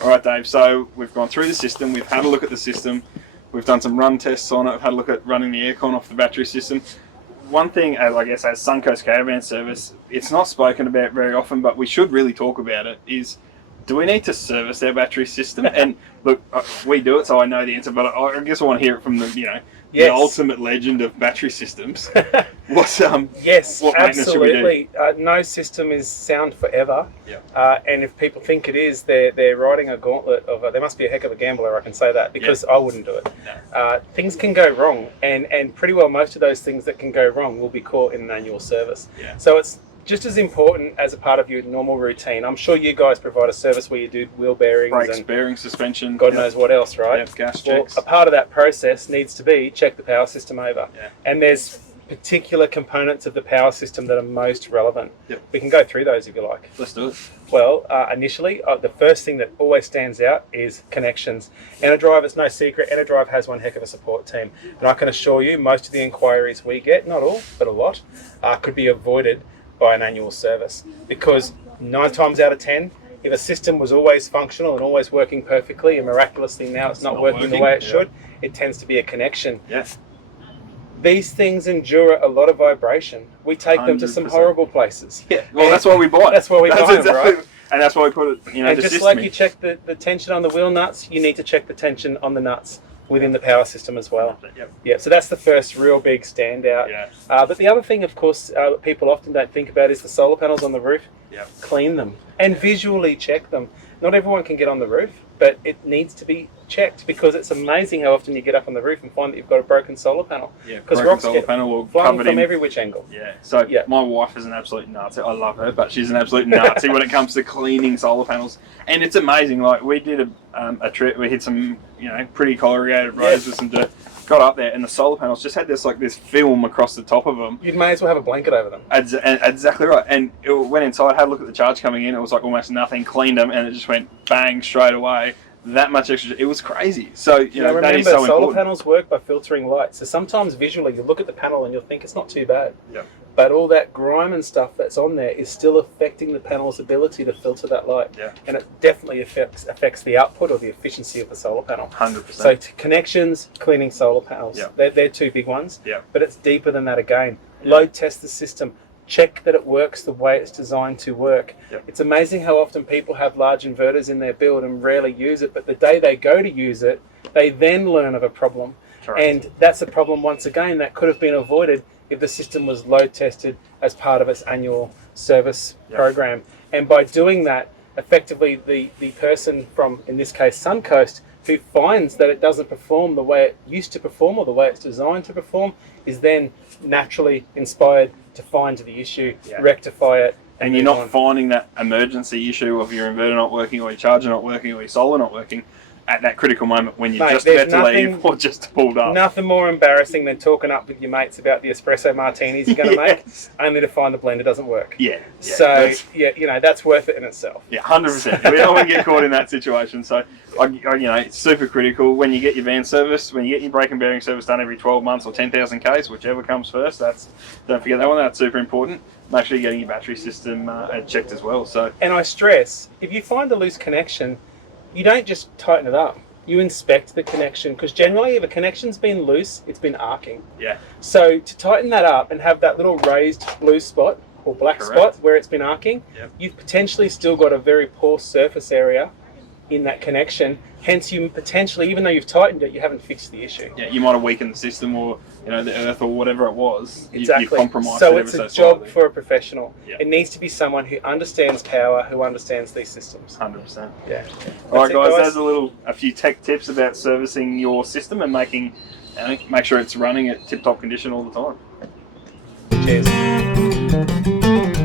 All right, Dave. So we've gone through the system. We've had a look at the system. We've done some run tests on it. We've had a look at running the aircon off the battery system. One thing, I guess, as Suncoast Caravan Service, it's not spoken about very often, but we should really talk about it, is do we need to service our battery system? And look, we do it, so I know the answer, but I guess I want to hear it from the, the ultimate legend of battery systems. Yes, what absolutely. No system is sound forever. Yeah. And if people think it is, they're riding a gauntlet of they must be a heck of a gambler, I can say that, because I wouldn't do it. No. Things can go wrong, and pretty well most of those things that can go wrong will be caught in an annual service. Yeah. So it's just as important as a part of your normal routine. I'm sure you guys provide a service where you do wheel bearings, brakes, and bearings, suspension, God knows what else, right? Yep, gas checks. A part of that process needs to be check the power system over. Yeah. And there's particular components of the power system that are most relevant. Yep. We can go through those if you like. Let's do it. Well, initially, the first thing that always stands out is connections. Enerdrive, it's no secret, Enerdrive has one heck of a support team. And I can assure you, most of the inquiries we get, not all, but a lot, could be avoided by an annual service, because 9 times out of 10, if a system was always functional and always working perfectly, and miraculously now it's not working the way it should, it tends to be a connection. Yes. These things endure a lot of vibration. We take 100%. Them to some horrible places. Yeah, well, that's why we buy it. That's why we buy them, right? And that's why we put it, and just like you check the tension on the wheel nuts, you need to check the tension on the nuts within the power system as well. Yep. Yeah, so that's the first real big standout. Yeah. But the other thing, of course, that people often don't think about is the solar panels on the roof. Yep. Clean them and visually check them. Not everyone can get on the roof, but it needs to be checked, because it's amazing how often you get up on the roof and find that you've got a broken solar panel. Yeah, because rocks get flung from every which angle. Yeah, so my wife is an absolute Nazi. I love her, but she's an absolute Nazi when it comes to cleaning solar panels. And it's amazing. Like, we did a trip. We hit some pretty corrugated roads with some dirt. Got up there, and the solar panels just had this film across the top of them. You may as well have a blanket over them. Exactly right. And it went inside, had a look at the charge coming in. It was like almost nothing. Cleaned them, and it just went bang straight away. That much extra. It was crazy. So remember, that is so important. Solar panels work by filtering light. So sometimes visually, you look at the panel and you'll think it's not too bad. Yeah. But all that grime and stuff that's on there is still affecting the panel's ability to filter that light. Yeah. And it definitely affects the output or the efficiency of the solar panel. 100%. So connections, cleaning solar panels. Yeah. They're two big ones. Yeah. But it's deeper than that again. Load test the system. Check that it works the way it's designed to work. Yep. It's amazing how often people have large inverters in their build and rarely use it, but the day they go to use it, they then learn of a problem. Correct. And that's a problem, once again, that could have been avoided if the system was load tested as part of its annual service program. And by doing that, effectively the person from, in this case, Suncoast, who finds that it doesn't perform the way it used to perform or the way it's designed to perform, is then naturally inspired to find the issue, rectify it. And you're not finding that emergency issue of your inverter not working, or your charger not working, or your solar not working at that critical moment when you're just about to leave or just pulled up. Nothing more embarrassing than talking up with your mates about the espresso martinis you're going to make, only to find the blender doesn't work. Yeah. So, that's worth it in itself. Yeah, 100%. We don't want to get caught in that situation. So, it's super critical. When you get your van service, when you get your brake and bearing service done every 12 months or 10,000 Ks, whichever comes first, don't forget that one. That's super important. Make sure you're getting your battery system checked as well. So, and I stress, if you find a loose connection, you don't just tighten it up. You inspect the connection, because generally if a connection's been loose, it's been arcing. Yeah. So to tighten that up and have that little raised blue spot or black spot where it's been arcing, you've potentially still got a very poor surface area in that connection. Hence, you potentially, even though you've tightened it, you haven't fixed the issue. Yeah, you might have weakened the system, or the earth, or whatever it was. Exactly. You've compromised so it it's ever a so job slightly. for a professional. Yeah. It needs to be someone who understands power, who understands these systems. 100%. Yeah. All right, guys. There's a few tech tips about servicing your system and make sure it's running at tip-top condition all the time. Cheers.